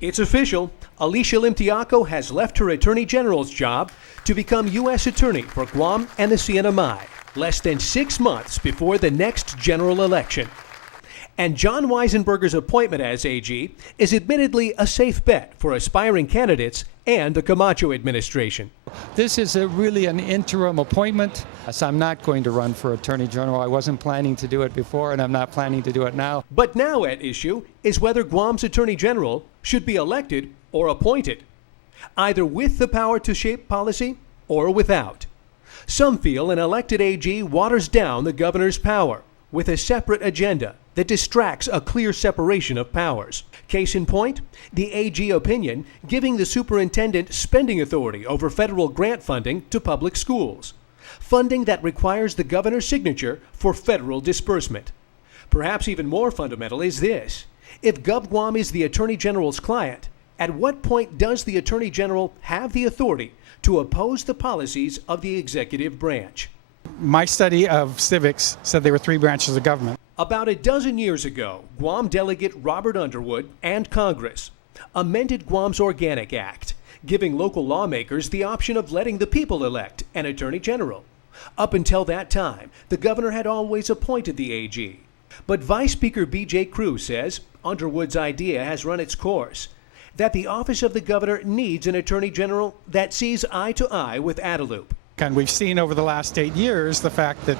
It's official. Alicia Limtiaco has left her Attorney General's job to become U.S. Attorney for Guam and the CNMI, less than 6 months before the next general election. And John Weisenberger's appointment as AG is admittedly a safe bet for aspiring candidates and the Camacho administration. This is really an interim appointment, so I'm not going to run for Attorney General. I wasn't planning to do it before, and I'm not planning to do it now. But now at issue is whether Guam's Attorney General should be elected or appointed, either with the power to shape policy or without. Some feel an elected AG waters down the governor's power with a separate agenda that distracts a clear separation of powers. Case in point, the AG opinion giving the superintendent spending authority over federal grant funding to public schools, funding that requires the governor's signature for federal disbursement. Perhaps even more fundamental is this: if GovGuam is the Attorney General's client, at what point does the Attorney General have the authority to oppose the policies of the executive branch? My study of civics said there were 3 branches of government. About a dozen years ago, Guam delegate Robert Underwood and Congress amended Guam's Organic Act, giving local lawmakers the option of letting the people elect an Attorney General. Up until that time, the governor had always appointed the AG. But Vice Speaker B.J. Cruz says Underwood's idea has run its course, that the office of the governor needs an Attorney General that sees eye to eye with Adelup. And we've seen over the last 8 years the fact that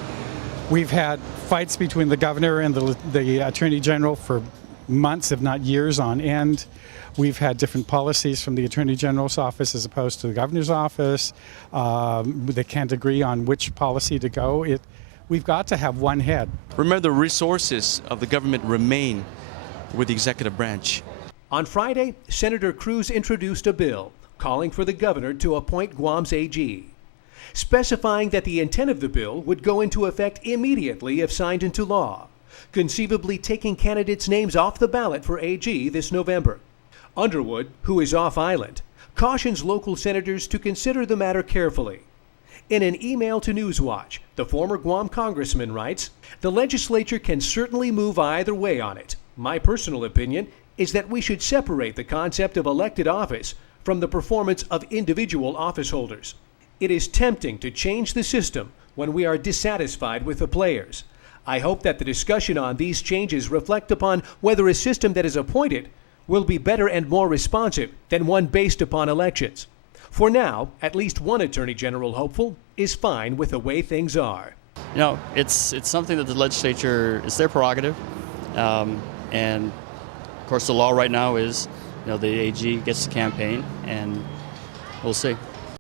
we've had fights between the governor and the Attorney General for months, if not years on end. We've had different policies from the Attorney General's office as opposed to the governor's office. They can't agree on which policy to go. We've got to have one head. Remember, the resources of the government remain with the executive branch. On Friday, Senator Cruz introduced a bill calling for the governor to appoint Guam's AG, specifying that the intent of the bill would go into effect immediately if signed into law, conceivably taking candidates' names off the ballot for AG this November. Underwood, who is off island, cautions local senators to consider the matter carefully. In an email to Newswatch, the former Guam congressman writes, "The legislature can certainly move either way on it. My personal opinion is that we should separate the concept of elected office from the performance of individual office holders. It is tempting to change the system when we are dissatisfied with the players. I hope that the discussion on these changes reflect upon whether a system that is appointed will be better and more responsive than one based upon elections. For now, at least one Attorney General hopeful is fine with the way things are." You know, it's something that the legislature, it's their prerogative, and of course the law right now is, the AG gets to campaign, and we'll see.